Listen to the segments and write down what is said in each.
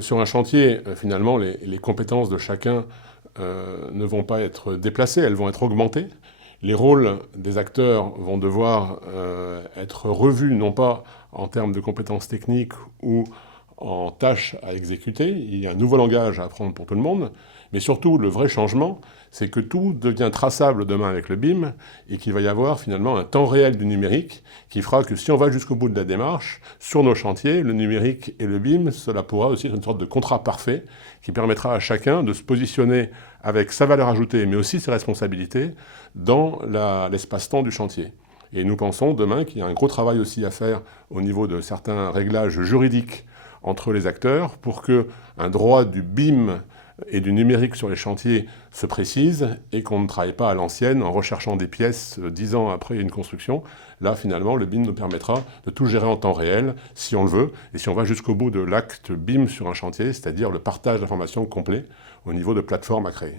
Sur un chantier, finalement, les compétences de chacun ne vont pas être déplacées, elles vont être augmentées. Les rôles des acteurs vont devoir être revus, non pas en termes de compétences techniques ou en tâches à exécuter. Il y a un nouveau langage à apprendre pour tout le monde. Mais surtout, le vrai changement, c'est que tout devient traçable demain avec le BIM et qu'il va y avoir finalement un temps réel du numérique qui fera que si on va jusqu'au bout de la démarche, sur nos chantiers, le numérique et le BIM, cela pourra aussi être une sorte de contrat parfait qui permettra à chacun de se positionner avec sa valeur ajoutée, mais aussi ses responsabilités, dans l'espace-temps du chantier. Et nous pensons demain qu'il y a un gros travail aussi à faire au niveau de certains réglages juridiques entre les acteurs pour qu'un droit du BIM et du numérique sur les chantiers se précise et qu'on ne travaille pas à l'ancienne en recherchant des pièces 10 ans après une construction. Là, finalement, le BIM nous permettra de tout gérer en temps réel, si on le veut, et si on va jusqu'au bout de l'acte BIM sur un chantier, c'est-à-dire le partage d'informations complet au niveau de plateformes à créer.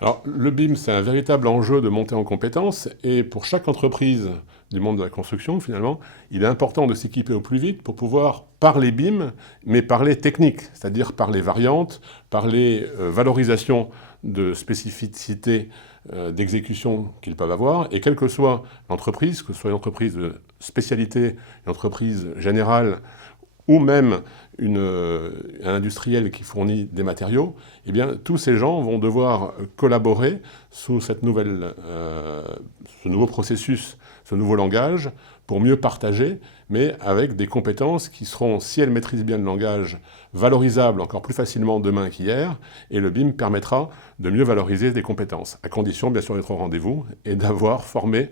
Alors, le BIM, c'est un véritable enjeu de montée en compétences, et pour chaque entreprise du monde de la construction, finalement, il est important de s'équiper au plus vite pour pouvoir parler BIM, mais parler technique, c'est-à-dire parler variantes, parler valorisation de spécificités d'exécution qu'ils peuvent avoir, et quelle que soit l'entreprise, que ce soit une entreprise de spécialité, une entreprise générale, ou même un industriel qui fournit des matériaux, eh bien, tous ces gens vont devoir collaborer sous ce nouveau processus, ce nouveau langage, pour mieux partager, mais avec des compétences qui seront, si elles maîtrisent bien le langage, valorisables encore plus facilement demain qu'hier, et le BIM permettra de mieux valoriser des compétences, à condition bien sûr d'être au rendez-vous et d'avoir formé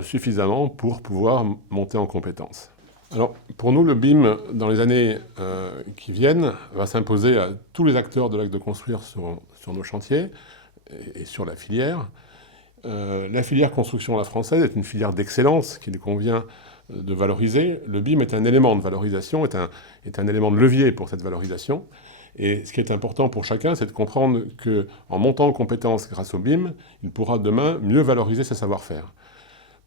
suffisamment pour pouvoir monter en compétences. Alors, pour nous, le BIM, dans les années qui viennent, va s'imposer à tous les acteurs de l'acte de construire sur nos chantiers et sur la filière. La filière construction à la française est une filière d'excellence qu'il convient de valoriser. Le BIM est un élément de valorisation, est un élément de levier pour cette valorisation. Et ce qui est important pour chacun, c'est de comprendre qu'en montant en compétences grâce au BIM, il pourra demain mieux valoriser ses savoir-faire.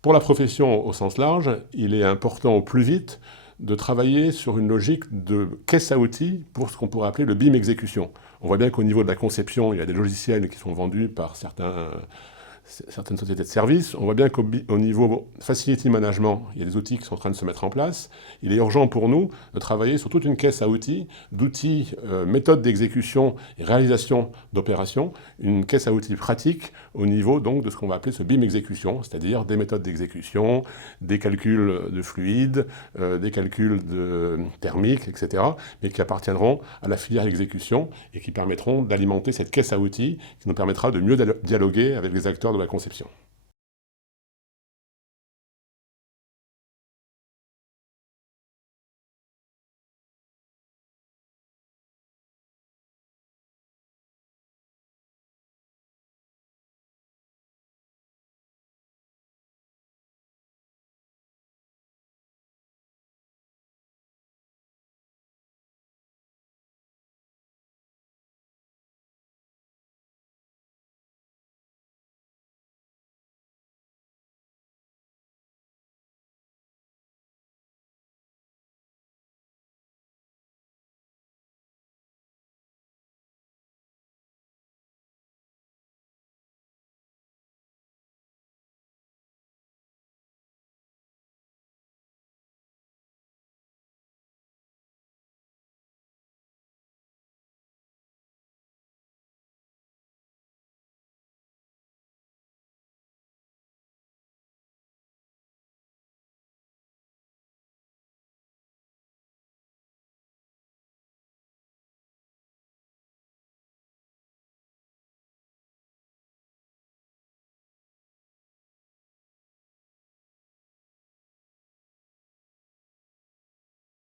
Pour la profession au sens large, il est important au plus vite de travailler sur une logique de caisse à outils pour ce qu'on pourrait appeler le BIM exécution. On voit bien qu'au niveau de la conception, il y a des logiciels qui sont vendus par certaines sociétés de services. On voit bien qu'au niveau facility management, il y a des outils qui sont en train de se mettre en place. Il est urgent pour nous de travailler sur toute une caisse à outils, d'outils, méthodes d'exécution et réalisation d'opérations, une caisse à outils pratique au niveau donc de ce qu'on va appeler ce BIM exécution, c'est-à-dire des méthodes d'exécution, des calculs de fluides, des calculs thermiques, etc., mais qui appartiendront à la filière exécution et qui permettront d'alimenter cette caisse à outils qui nous permettra de mieux dialoguer avec les acteurs de la conception.